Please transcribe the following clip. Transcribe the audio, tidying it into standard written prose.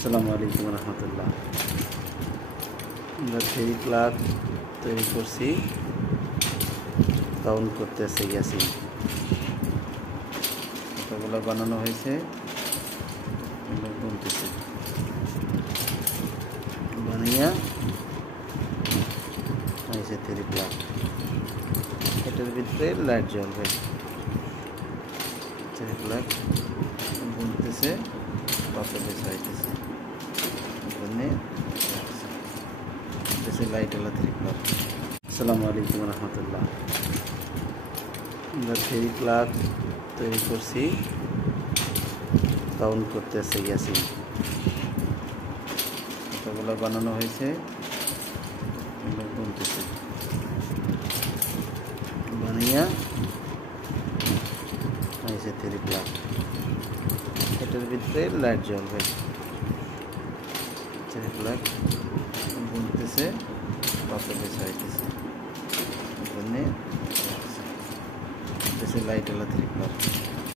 আসসালামু আলাইকুম রহমতুল্লাহ। আমরা থ্রি প্লাগ তৈরি করছি, কাউন্ট করতেছে ইয়াসিন। কতগুলো বানানো হয়েছে গুনতেছে, বানিয়া হয়েছে থ্রি প্লাগ। এটার ভিতরে লাইট জ্বলবে। থ্রি প্লাগ গুনতেছে, কত বেশি হইতেছে লাইট এলা থ্রি প্লাগ। আসসালামু আলাইকুম রহমতুল্লাহ। আমরা থ্রি প্লাগ তৈরি করছি, কাউন্ট করতেছে ইয়াসিন। কতগুলো বানানো হয়েছে গুনতেছে, বানিয়া হয়েছে থ্রি প্লাগ। এটার ভিতরে লাইট জ্বলবে। থ্রি প্লাগ গুনতেছে, কত বেশি হইতেছে লাইট এলা থ্রি প্লাগ।